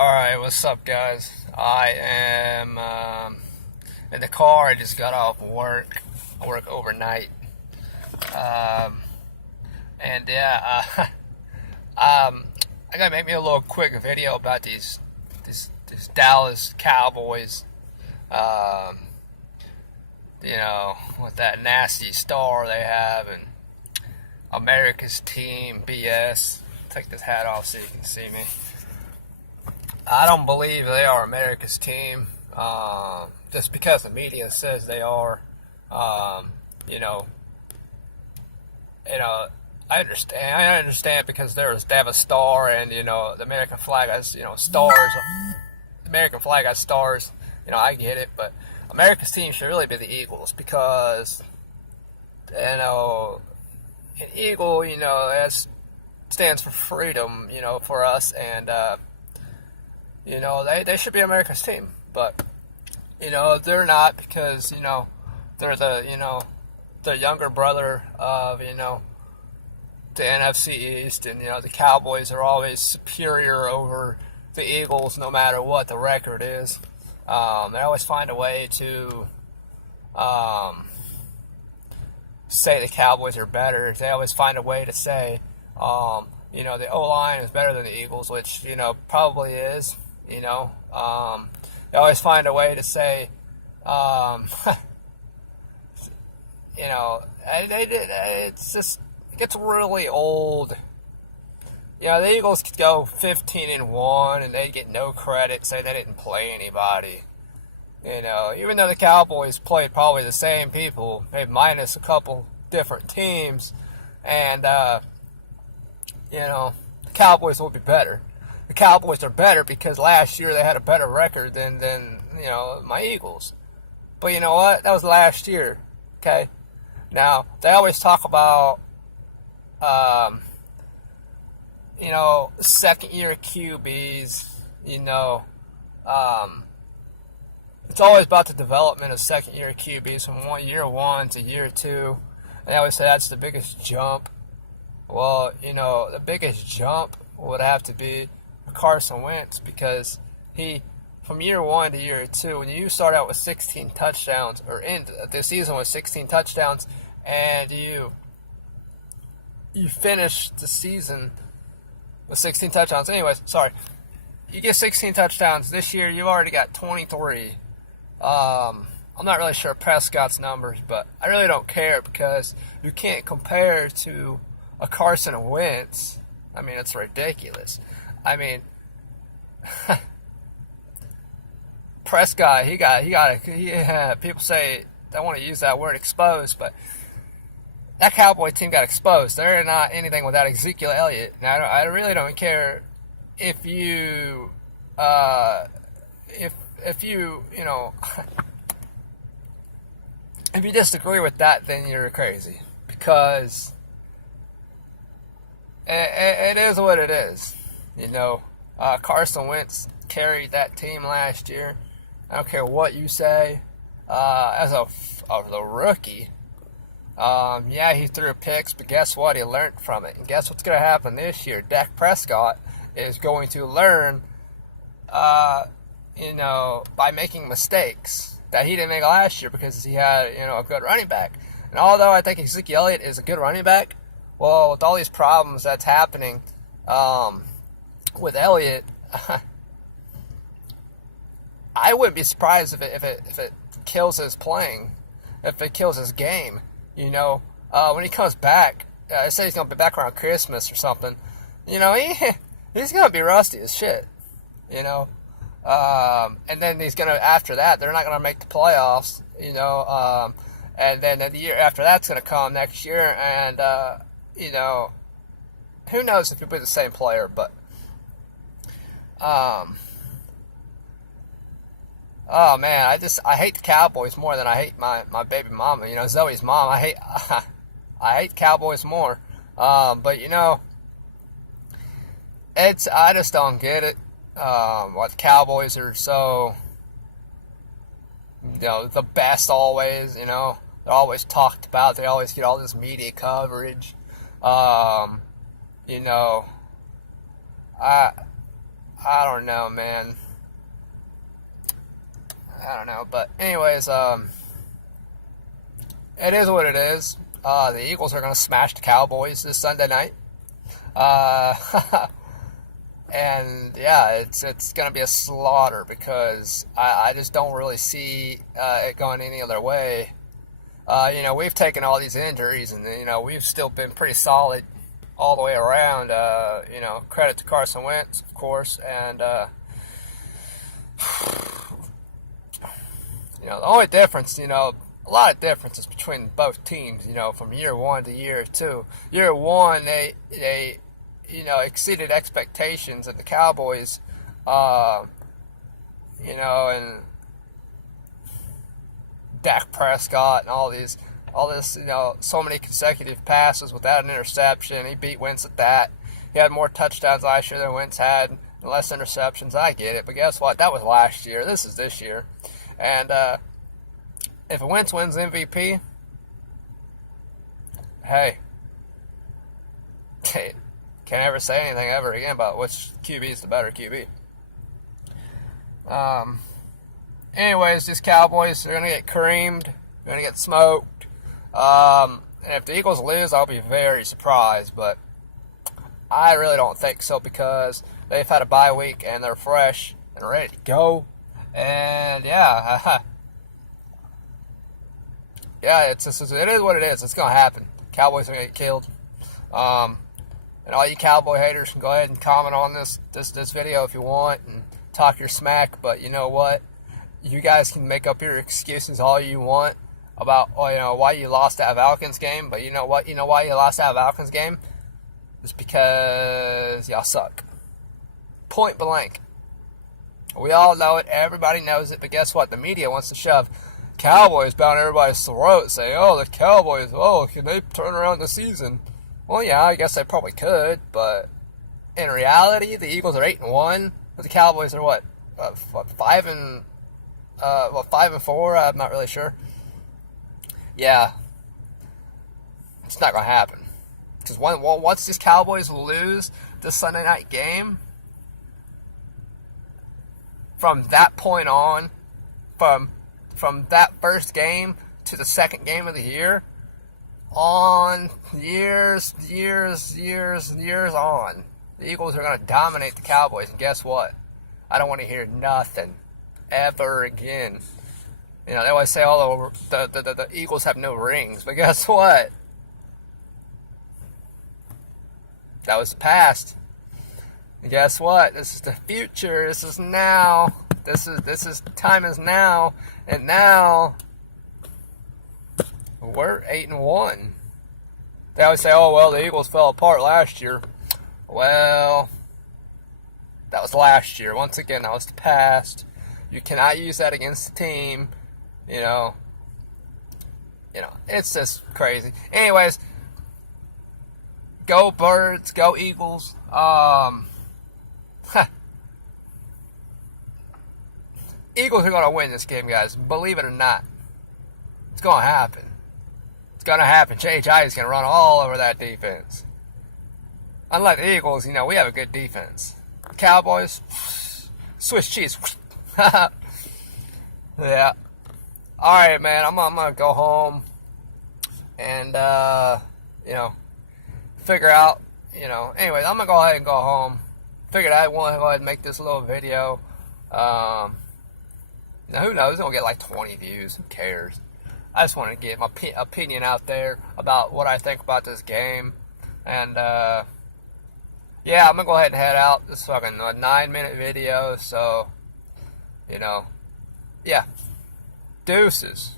Alright, what's up, guys? I am in the car. I just got off work. I work overnight. Um, and yeah, I gotta make me a little quick video about these Dallas Cowboys. Um, with that nasty star they have and America's team BS. Take this hat off so you can see me. I don't believe they are America's team. Just because the media says they are. Um, you know, I understand. I understand because they have a star, and the American flag has stars. The American flag has stars. I get it, but America's team should really be the Eagles because an eagle, that stands for freedom. For us, and they should be America's team, but they're not because they're the younger brother of the NFC East, and the Cowboys are always superior over the Eagles no matter what the record is. They always find a way to say the Cowboys are better. They always find a way to say the O-line is better than the Eagles, which probably is. They always find a way to say, it gets really old. The Eagles could go 15-1 and they'd get no credit, say they didn't play anybody. Even though the Cowboys played probably the same people, maybe minus a couple different teams, and the Cowboys will be better. The Cowboys are better because last year they had a better record than my Eagles. But you know what? That was last year. Okay. Now they always talk about second year QBs. It's always about the development of second year QBs from year one to year two. And they always say that's the biggest jump. Well, the biggest jump would have to be Carson Wentz because from year one to year two, when you start out with 16 touchdowns, or end the season with 16 touchdowns, and you finish the season with 16 touchdowns. Anyways, sorry. You get 16 touchdowns. This year, you've already got 23. I'm not really sure Prescott's numbers, but I really don't care because you can't compare to a Carson Wentz. I mean, it's ridiculous. I mean, Prescott, people say they want to use that word exposed, but that Cowboy team got exposed. They're not anything without Ezekiel Elliott. Now, I really don't care if you, if you if you disagree with that, then you're crazy because it is what it is. Carson Wentz carried that team last year. I don't care what you say. As the rookie, he threw picks, but guess what? He learned from it. And guess what's going to happen this year? Dak Prescott is going to learn, by making mistakes that he didn't make last year because he had, a good running back. And although I think Ezekiel Elliott is a good running back, well, with all these problems that's happening with Elliott, I wouldn't be surprised if it kills his playing, if it kills his game. When he comes back, say he's gonna be back around Christmas or something. He's gonna be rusty as shit. And then he's gonna after that they're not gonna make the playoffs. And then the year after that's gonna come next year, and who knows if he'll be the same player, but oh man, I hate the Cowboys more than I hate my baby mama, Zoe's mom. I hate Cowboys more. But I just don't get it. Why the Cowboys are so the best always, they're always talked about, they always get all this media coverage. I I don't know, man. I don't know, but anyways, it is what it is. The Eagles are going to smash the Cowboys this Sunday night. And yeah, it's going to be a slaughter because I just don't really see it going any other way. We've taken all these injuries, and we've still been pretty solid all the way around. Credit to Carson Wentz, of course, and the only difference, a lot of differences between both teams, from year one to year two. Year one, they exceeded expectations, and the Cowboys, and Dak Prescott and all this, so many consecutive passes without an interception. He beat Wentz at that. He had more touchdowns last year than Wentz had, and less interceptions. I get it, but guess what? That was last year. This is this year. And if Wentz wins MVP, hey, can't ever say anything ever again about which QB is the better QB. Anyways, these Cowboys are going to get creamed. They're going to get smoked. And if the Eagles lose, I'll be very surprised. But I really don't think so because they've had a bye week and they're fresh and ready to go. And yeah, it is what it is. It's going to happen. Cowboys are going to get killed. And all you Cowboy haters can go ahead and comment on this video if you want and talk your smack. But you know what? You guys can make up your excuses all you want about why you lost that Falcons game. But you know what? You know why you lost that Falcons game? It's because y'all suck. Point blank. We all know it. Everybody knows it. But guess what? The media wants to shove Cowboys down everybody's throat, saying, "Oh, the Cowboys. Oh, can they turn around the season?" Well, yeah, I guess they probably could. But in reality, the Eagles are 8-1. But the Cowboys are what 5-4. I'm not really sure. Yeah, it's not gonna happen. Because once these Cowboys lose the Sunday night game, from that point on, from that first game to the second game of the year, on years on, the Eagles are going to dominate the Cowboys. And guess what? I don't want to hear nothing ever again. They always say, "Oh, the Eagles have no rings," but guess what? That was the past. And guess what? This is the future. This is now. This is time is now, and now we're 8-1. They always say, "Oh well, the Eagles fell apart last year." Well, that was last year. Once again, that was the past. You cannot use that against the team. It's just crazy. Anyways, go Birds, go Eagles. Eagles are going to win this game, guys. Believe it or not. It's going to happen. It's going to happen. J.J. is going to run all over that defense. Unlike the Eagles, we have a good defense. Cowboys, Swiss cheese. Yeah. All right, man. I'm going to go home and, figure out, Anyways, I'm going to go ahead and go home. Figured I want to go ahead and make this little video. Now, who knows? It's going to get like 20 views. Who cares? I just want to get my opinion out there about what I think about this game. And, I'm going to go ahead and head out. This is fucking a 9-minute video. So, yeah. Deuces.